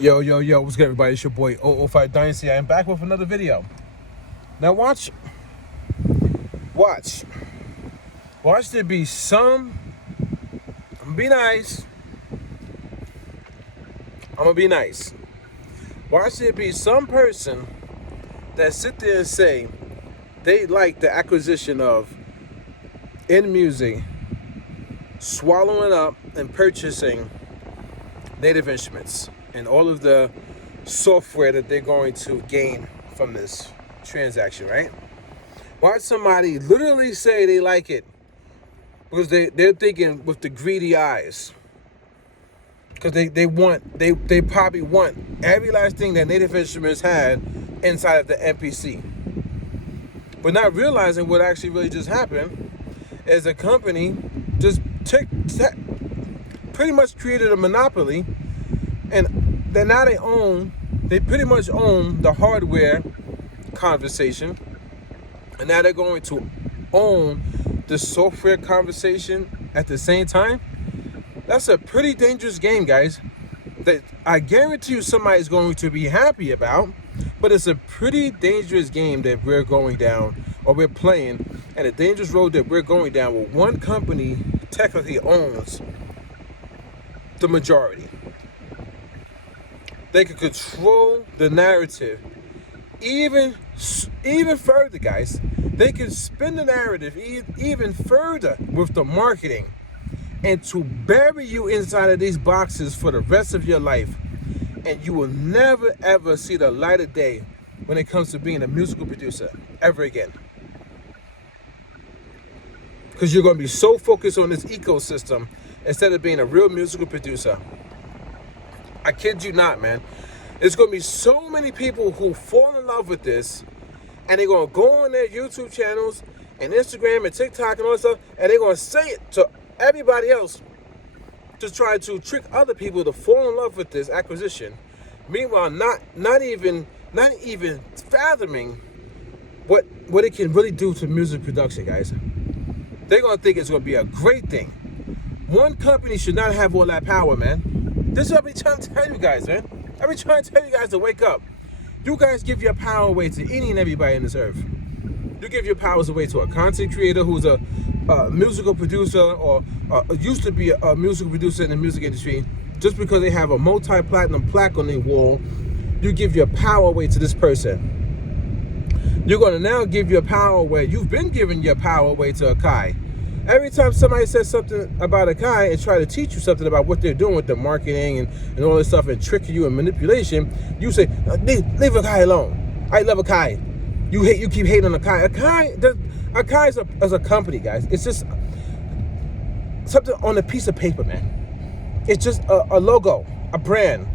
Yo, yo, yo, what's good, everybody? It's your boy 005 Dynasty. I am back with another video. Now watch there be some, I'm gonna be nice. Watch there be some person that sit there and say they like the acquisition of InMusic, swallowing up and purchasing native instruments and all of the software that they're going to gain from this transaction, right? Watch somebody literally say they like it because they're thinking with the greedy eyes. Because they probably want every last thing that native instruments had inside of the MPC. But not realizing what actually really just happened is a company just pretty much created a monopoly, and then now they pretty much own the hardware conversation, and now they're going to own the software conversation at the same time. That's a pretty dangerous game, guys, that I guarantee you somebody's going to be happy about, but it's a pretty dangerous game that we're going down, or we're playing, and a dangerous road that we're going down where one company technically owns the majority. They could control the narrative even further, guys. They can spin the narrative even further with the marketing and to bury you inside of these boxes for the rest of your life. And you will never, ever see the light of day when it comes to being a musical producer ever again. Because you're going to be so focused on this ecosystem instead of being a real musical producer. I kid you not, man. There's going to be so many people who fall in love with this, and they're going to go on their YouTube channels and Instagram and TikTok and all that stuff, and they're going to say it to everybody else to try to trick other people to fall in love with this acquisition. Meanwhile, not even fathoming what it can really do to music production, guys. They're going to think it's going to be a great thing. One company should not have all that power, man. This is what I've been trying to tell you guys, man. I've been trying to tell you guys to wake up. You guys give your power away to any and everybody on this earth. You give your powers away to a content creator who's a musical producer or used to be a musical producer in the music industry. Just because they have a multi-platinum plaque on their wall, you give your power away to this person. You're going to now give your power away. You've been giving your power away to Akai. Every time somebody says something about Akai and try to teach you something about what they're doing with the marketing and all this stuff and trick you and manipulation, you say, leave Akai alone. I love Akai. You keep hating on Akai. Akai is a company, guys. It's just something on a piece of paper, man. It's just a logo, a brand.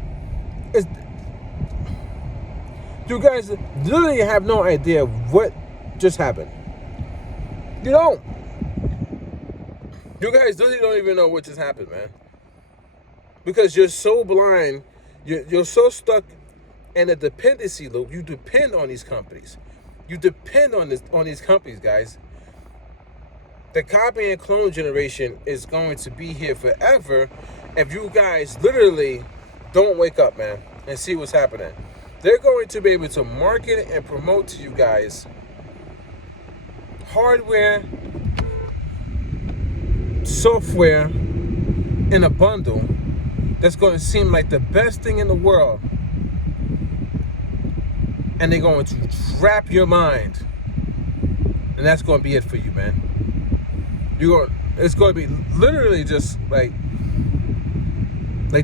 You guys literally have no idea what just happened. You don't. You guys literally don't even know what just happened, man. Because you're so blind, you're so stuck in a dependency loop. You depend on these companies. You depend on these companies, guys. The copy and clone generation is going to be here forever if you guys literally don't wake up, man, and see what's happening. They're going to be able to market and promote to you guys hardware, software in a bundle that's going to seem like the best thing in the world. And they're going to trap your mind. And that's going to be it for you, man. It's going to be literally just like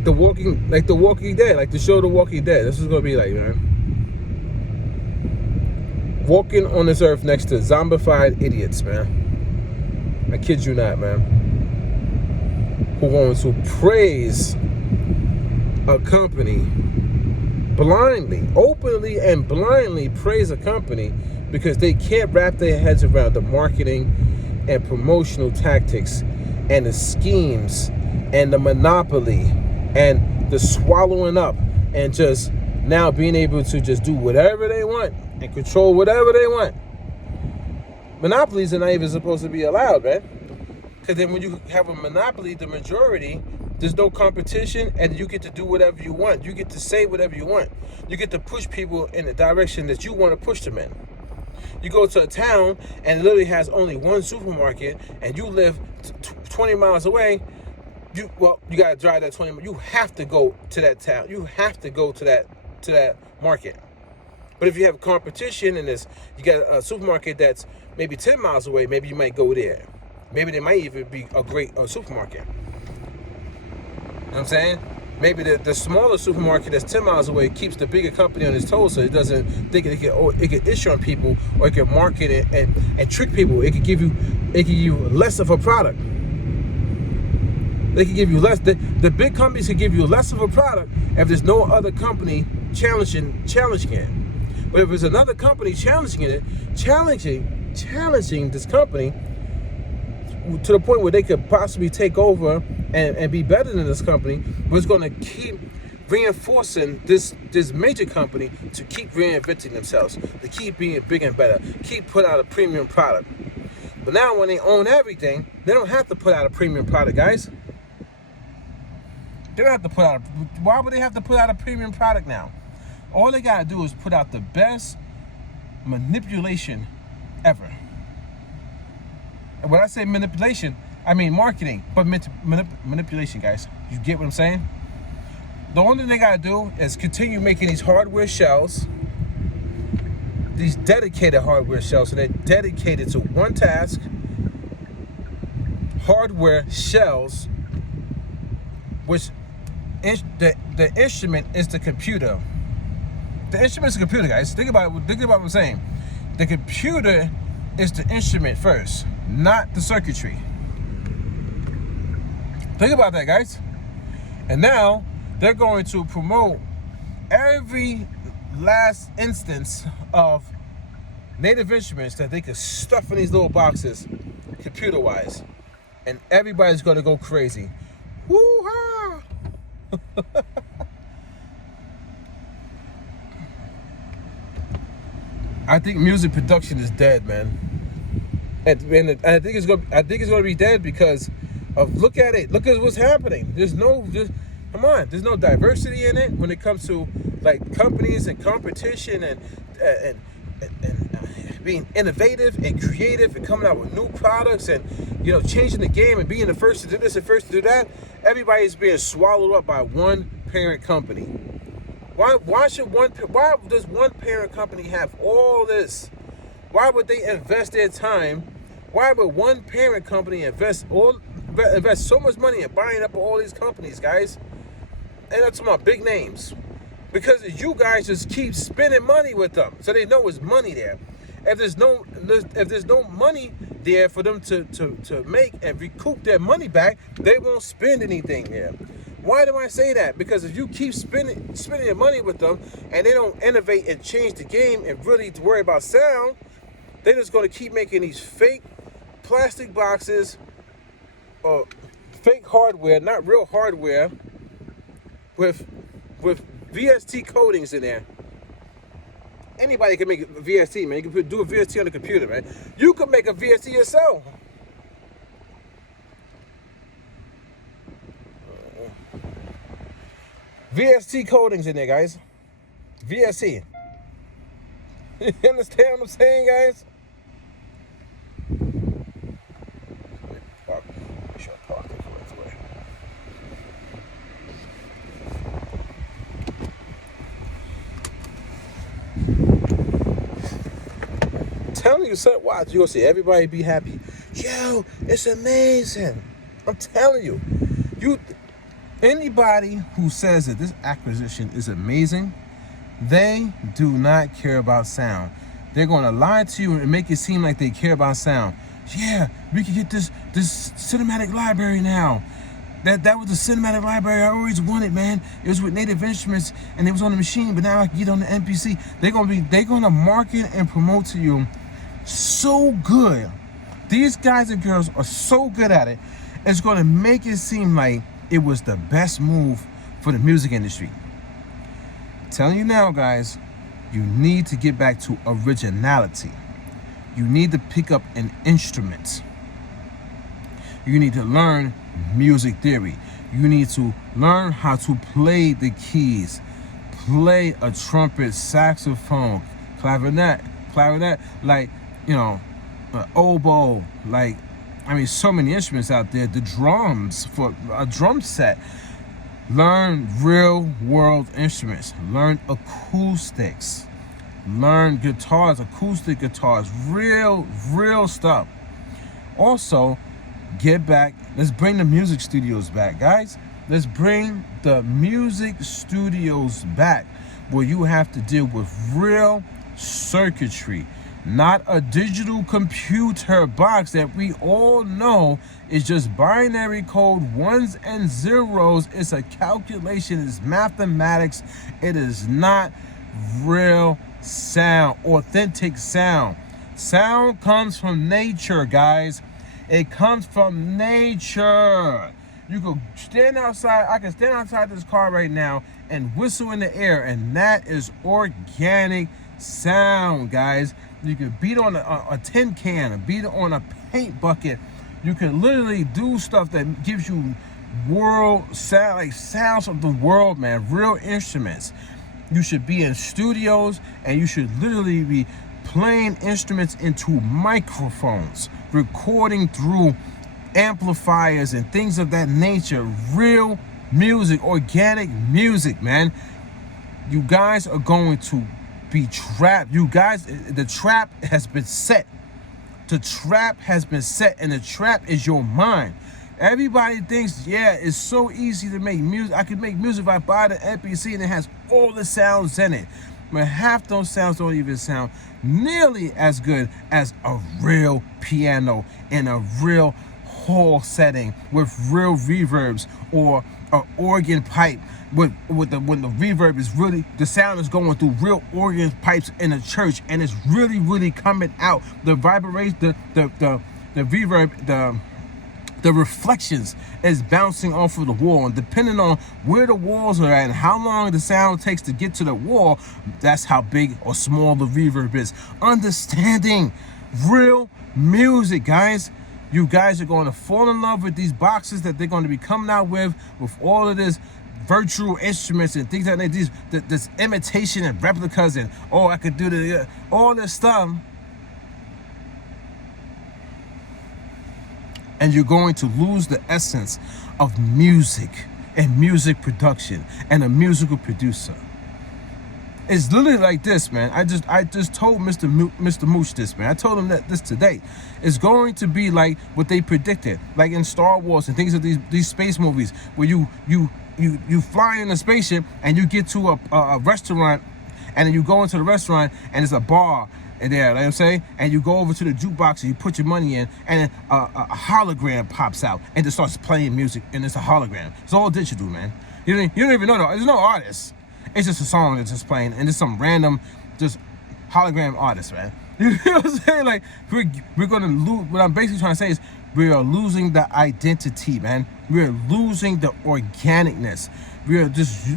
the Walking Dead, like the show The Walking Dead. This is going to be like, man. Walking on this earth next to zombified idiots, man. I kid you not, man. Who are going to praise a company blindly, openly and blindly praise a company because they can't wrap their heads around the marketing and promotional tactics and the schemes and the monopoly and the swallowing up and just now being able to just do whatever they want and control whatever they want. Monopolies are not even supposed to be allowed, man. Because then when you have a monopoly, the majority There's no competition, and you get to do whatever you want. You get to say whatever you want. You get to push people in the direction that you want to push them in. You go to a town and it literally has only one supermarket, and you live 20 miles away. You gotta drive that 20 miles. You have to go to that town. You have to go to that market. But if you have competition and you got a supermarket that's maybe 10 miles away, maybe you might go there. Maybe there might even be a great supermarket. You know what I'm saying? Maybe the smaller supermarket that's 10 miles away keeps the bigger company on its toes, so it doesn't think it can issue on people, or it can market it and trick people. It can give you less of a product. They can give you less. The big companies can give you less of a product if there's no other company challenging it. But if there's another company challenging this company to the point where they could possibly take over and be better than this company, but it's going to keep reinforcing this major company to keep reinventing themselves, to keep being bigger and better, keep putting out a premium product. But now when they own everything, they don't have to put out a premium product, guys. They don't have to put out why would they have to put out a premium product now? All they gotta do is put out the best manipulation ever. And when I say manipulation, I mean marketing, but manipulation, guys. You get what I'm saying? The only thing they gotta do is continue making these hardware shells, these dedicated hardware shells, so they're dedicated to one task. Hardware shells, which the instrument is the computer. The instrument is the computer, guys. Think about what I'm saying. The computer is the instrument first, not the circuitry. Think about that, guys. And now they're going to promote every last instance of native instruments that they could stuff in these little boxes, computer-wise, and everybody's going to go crazy. Woo-ha! I think music production is dead, man. And I think it's gonna be dead because of look at what's happening. There's no diversity in it when it comes to like companies and competition and being innovative and creative and coming out with new products and changing the game and being the first to do this and first to do that. Everybody's being swallowed up by one parent company. Why does one parent company have all this? Why would they invest their time? Why would one parent company invest so much money in buying up all these companies, guys? And that's my big names. Because you guys just keep spending money with them, so they know it's money there. If there's no money there for them to make and recoup their money back, they won't spend anything there. Why do I say that? Because if you keep spending your money with them and they don't innovate and change the game and really worry about sound, they're just going to keep making these fake plastic boxes or fake hardware, not real hardware, with VST coatings in there. Anybody can make a VST, man. You can do a VST on the computer, man. You can make a VST yourself. VST coatings in there, guys. VST. You understand what I'm saying, guys? Telling you, son, watch. You're gonna see everybody be happy. Yo, it's amazing. I'm telling you. Anybody who says that this acquisition is amazing, they do not care about sound. They're going to lie to you and make it seem like they care about sound. Yeah, we can get this cinematic library now. That was the cinematic library I always wanted, man. It was with native instruments and it was on the machine, but now I can get on the MPC. They're gonna market and promote to you so good. These guys and girls are so good at it. It's gonna make it seem like it was the best move for the music industry. I'm telling you now, guys, you need to get back to originality. You need to pick up an instrument. You need to learn music theory. You need to learn how to play the keys, play a trumpet, saxophone, clarinet, like, you know, oboe, like, I mean, so many instruments out there. The drums, for a drum set. Learn real world instruments. Learn acoustics. Learn guitars, acoustic guitars, real stuff. Also, get back. Let's bring the music studios back, guys. Let's bring the music studios back, where you have to deal with real circuitry, not a digital computer box that we all know is just binary code, ones and zeros. It's a calculation, it's mathematics. It is not real sound, authentic sound. Sound comes from nature, guys. It comes from nature. You could stand outside. I can stand outside this car right now and whistle in the air, and that is organic sound, guys. You can beat on a tin can, beat on a paint bucket. You can literally do stuff that gives you world sound, like sounds of the world, man. Real instruments. You should be in studios, and you should literally be playing instruments into microphones, recording through amplifiers and things of that nature. Real music, organic music, man. You guys are going to be trapped. You guys, the trap has been set. The trap has been set, and the trap is your mind. Everybody thinks, yeah, it's so easy to make music. I can make music if I buy the MPC and it has all the sounds in it. But half those sounds don't even sound nearly as good as a real piano in a real hall setting with real reverbs, or an organ pipe with when the reverb is really, the sound is going through real organ pipes in a church, and it's really coming out. The vibration, the reverb, the reflections is bouncing off of the wall, and depending on where the walls are at and how long the sound takes to get to the wall, that's how big or small the reverb is. Understanding real music, guys. You guys are going to fall in love with these boxes that they're going to be coming out with all of this virtual instruments and things like that. This imitation and replicas, and I could do all this stuff. And you're going to lose the essence of music and music production and a musical producer. It's literally like this, man. I just told Mr. Mooch this, man. I told him that this today. It's going to be like what they predicted, like in Star Wars and things of these space movies, where you fly in a spaceship and you get to a restaurant, and then you go into the restaurant and it's a bar in there, you know what I'm saying? And you go over to the jukebox and you put your money in, and then a hologram pops out and just starts playing music, and it's a hologram. It's all digital, man. You don't even know, there's no artist. It's just a song that's just playing, and it's some random, just hologram artist, man. You know what I'm saying? Like, we're gonna lose. What I'm basically trying to say is, we are losing the identity, man. We are losing the organicness. We are just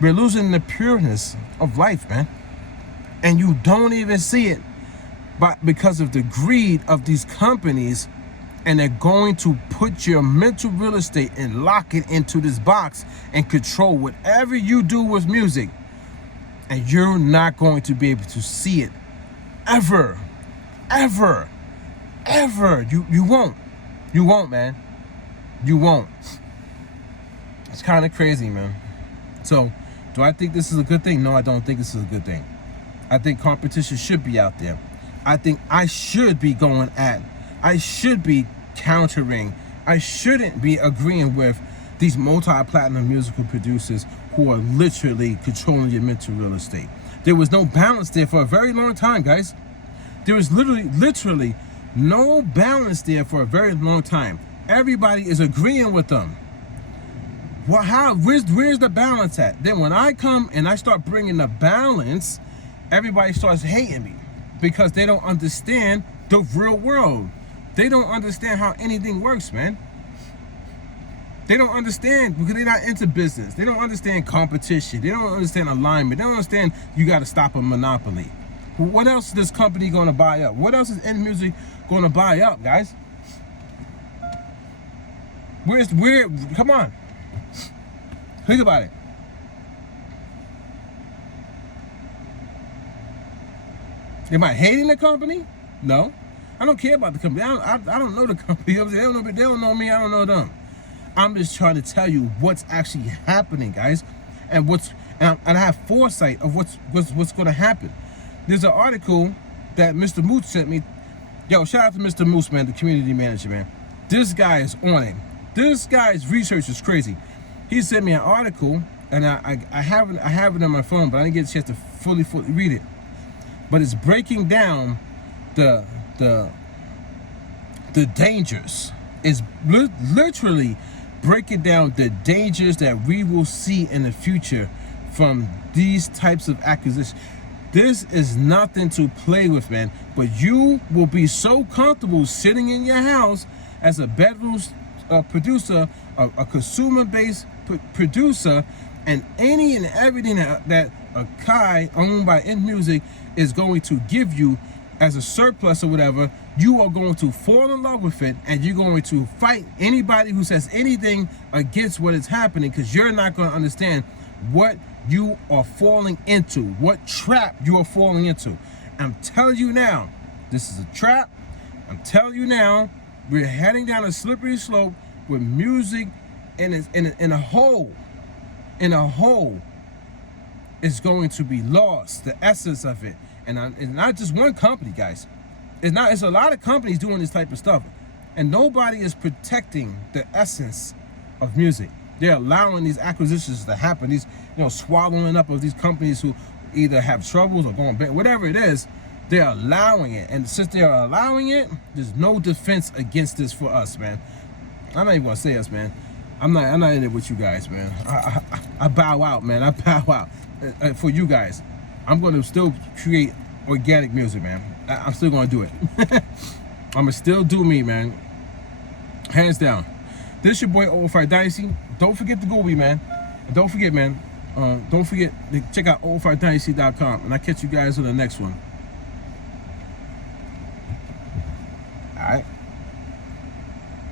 we're losing the pureness of life, man. And you don't even see it, but because of the greed of these companies. And they're going to put your mental real estate and lock it into this box and control whatever you do with music. And you're not going to be able to see it ever. You won't, man. You won't. It's kind of crazy, man. So, do I think this is a good thing? No, I don't think this is a good thing. I think competition should be out there. I think I should be I should be countering. I shouldn't be agreeing with these multi-platinum musical producers who are literally controlling your mental real estate. There was no balance there for a very long time, guys. There was literally no balance there for a very long time. Everybody is agreeing with them. Well, where's the balance at? Then when I come and I start bringing the balance, everybody starts hating me because they don't understand the real world. They don't understand how anything works, man. They don't understand because they're not into business. They don't understand competition. They don't understand alignment. They don't understand you got to stop a monopoly. What else is this company going to buy up? What else is InMusic going to buy up, guys? Where? Come on. Think about it. Am I hating the company? No. I don't care about the company. I don't know the company. They don't know me. I don't know them. I'm just trying to tell you what's actually happening, guys, and I have foresight of what's going to happen. There's an article that Mr. Moose sent me. Yo, shout out to Mr. Moose, man, the community manager, man. This guy is on it. This guy's research is crazy. He sent me an article, and I have it on my phone, but I didn't get a chance to fully read it. But it's breaking down the dangers. It's literally breaking down the dangers that we will see in the future from these types of acquisitions. This is nothing to play with, man. But you will be so comfortable sitting in your house as a bedroom producer, a consumer-based producer, and any and everything that Akai, owned by InMusic, is going to give you as a surplus or whatever. You are going to fall in love with it, and you're going to fight anybody who says anything against what is happening, because you're not going to understand what you are falling into, what trap you are falling into. I'm telling you now, this is a trap. I'm telling you now, we're heading down a slippery slope with music in a hole. In a hole is going to be lost, the essence of it. And it's not just one company, guys. It's a lot of companies doing this type of stuff, and nobody is protecting the essence of music. They're allowing these acquisitions to happen, these swallowing up of these companies who either have troubles or going back, whatever it is. They're allowing it, and since they are allowing it, there's no defense against this for us, man. I'm not even gonna say us, man. I'm not in it with you guys, man. I bow out, man. I bow out for you guys. I'm going to still create organic music, man. I'm still going to do it. I'm going to still do me, man. Hands down. This your boy, 005 Dynasty. Don't forget to Google me, man. And don't forget, man. Don't forget to check out 005dynasty.com. And I'll catch you guys on the next one.